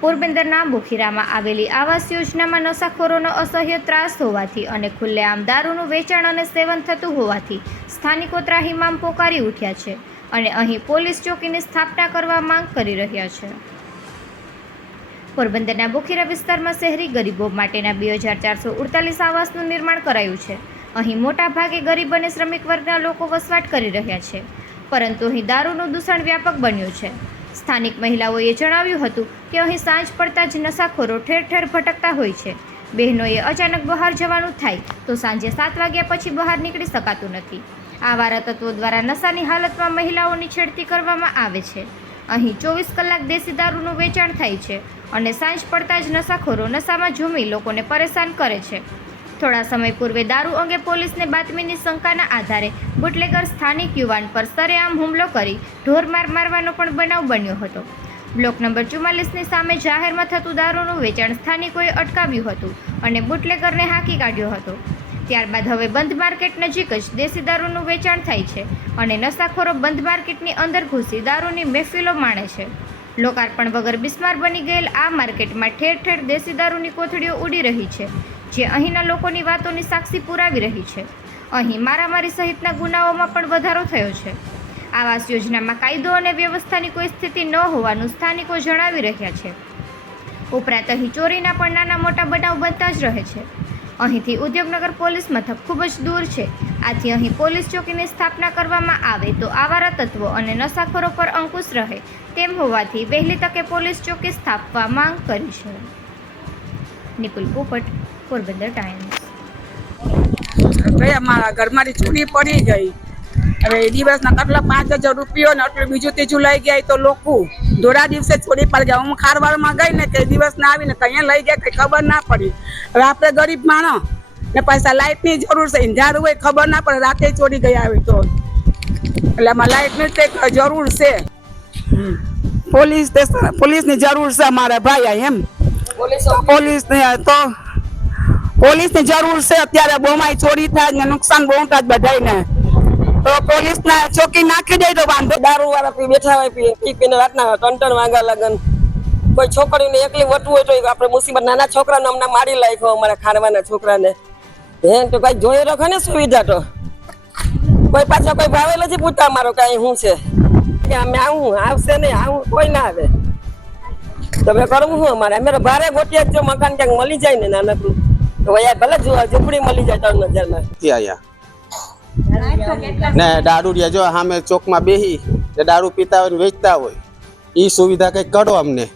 પોરબંદરના બોખીરામાં આવેલી આવાસ યોજનામાં નશાખોરોનો અસહ્ય ત્રાસ હોવાથી અને ખુલ્લેઆમ દારૂનું વેચાણ અને સેવન થતું હોવાથી સ્થાનિકો ત્રાહિમામ પોકારી ઉઠ્યા છે અને અહીં પોલીસ ચોકીની સ્થાપના કરવા માંગ કરી રહ્યા છે. પોરબંદરના બોખીરા વિસ્તારમાં શહેરી ગરીબો માટેના બે હજાર ચારસો ઉડતાલીસ આવાસનું નિર્માણ કરાયું છે. અહીં મોટા ભાગે ગરીબ અને શ્રમિક વર્ગના લોકો વસવાટ કરી રહ્યા છે. પરંતુ અહીં દારૂનું દૂષણ વ્યાપક બન્યું છે. સ્થાનિક મહિલાઓએ જણાવ્યું હતું કે અહીં સાંજ પડતા જ નશાખોરો ઠેર ઠેર ભટકતા હોય છે. બહેનોએ અચાનક બહાર જવાનું થાય તો સાંજે સાત વાગ્યા પછી બહાર નીકળી શકાતું નથી. આવારા તત્વો દ્વારા નશાની હાલતમાં મહિલાઓની છેડતી કરવામાં આવે છે. અહીં ચોવીસ કલાક દેશી દારૂનું વેચાણ થાય છે અને સાંજ પડતા જ નશાખોરો નશામાં ઝૂમી લોકોને પરેશાન કરે છે. થોડા સમય પૂર્વે દારૂ અંગે પોલીસને બાતમીની શંકાના આધારે બુટલેગર સ્થાનિક યુવાન પર સરેઆમ હુમલો કરી ઢોરમાર મારવાનો પણ બનાવ બન્યો હતો. બ્લોક નંબર ચુમ્માલીસની સામે જાહેરમાં થતું દારૂનું વેચાણ સ્થાનિકોએ અટકાવ્યું હતું અને બુટલેગરને હાંકી કાઢ્યો હતો. ત્યારબાદ હવે બંધ માર્કેટ નજીક જ દેશી દારૂનું વેચાણ થાય છે અને નશાખોરો બંધ માર્કેટની અંદર ઘૂસી દારૂની મહેફિલો માણે છે. લોકાર્પણ વગર બિસ્માર બની ગયેલ આ માર્કેટમાં ઠેર ઠેર દેશી દારૂની કોથળીઓ ઉડી રહી છે. જે અહીંના લોકોની વાતોની સાક્ષી પુરાવી રહી છે. અહીં મારામારી સહિતના ગુનાઓમાં પણ વધારો થયો છે. આવાસ યોજનામાં કાયદો અને વ્યવસ્થાની કોઈ સ્થિતિ ન હોવાનું સ્થાનિકો જણાવી રહ્યા છે. ઉપરાંત અહીં ચોરીના પણ નાના મોટા બનાવ બનતા જ રહે છે. અહીંથી ઉદ્યોગનગર પોલીસ મથક ખૂબ જ દૂર છે. આથી અહીં પોલીસ ચોકીની સ્થાપના કરવામાં આવે તો આવારા તત્વો અને નશાખોરો પર અંકુશ રહે તેમ હોવાથી વહેલી તકે પોલીસ ચોકી સ્થાપવા માંગ કરી છે. નિકુલ પોપટ પોરબંદર ટાઈમ્સ ભાઈ અમારા ઘરમાંથી ચોરી પડી ગઈ. હવે એ દિવસના કેટલા પાંચ હજાર રૂપિયો ને આટલું બીજું ત્રીજું લઈ ગયા તો લોકો. દોરા દિવસે ચોરી પડી ગયા. હું ખારવાડમાં ગઈ ને તે દિવસ ના આવીને કઈ લઈ ગયા કઈ ખબર ના પડી. હવે આપણે ગરીબ માણસ ને પૈસા લાઇટની જરૂર છે. ઇંધારું હોય ખબર ના પડે રાતે ચોરી ગયા આવી તો. એટલે આમાં લાઇટની તે જરૂર છે. પોલીસ પોલીસની જરૂર છે અમારે ભાઈ એમ. પોલીસ ને તો પોલીસની જરૂર છે, અત્યારે બહુમાં ચોરી થાય ને નુકસાન બહુ થાય બધાને તો પોલીસ ના ચોકી નાખી દે તો વાંધો દારૂ વાળા પી બેઠા હોય પી પી પીને રાતના ત્રણ વાંગા લગન. કોઈ છોકરીને એકલી વટવું હોય તો આપણે મુસીબત નાના છોકરાને અમને મારી નાખ્યો અમારા ખારવાના છોકરાને. હે, તો કઈ જોઈ રાખો ને સુવિધા તો. કોઈ પાછા કોઈ ભાવે નથી પૂછતા મારો કઈ શું છે. કે અમે આવું, આવશે નહીં, આવું, કોઈ ના આવે. તમે કરવું શું અમારે? અમે ભારે ગોટિયા જો મકાન ક્યાંક મળી જાય ને નાનકડું. તો અહીંયા ભલે ઝૂંપડી મળી જાય ત્રણ હજારમાં. ત્યાં અહીંયા ને દારૂડિયા જો સામે ચોકમાં બેહી ને દારૂ પીતા હોય વેચતા હોય એ સુવિધા કંઈક કરો અમને?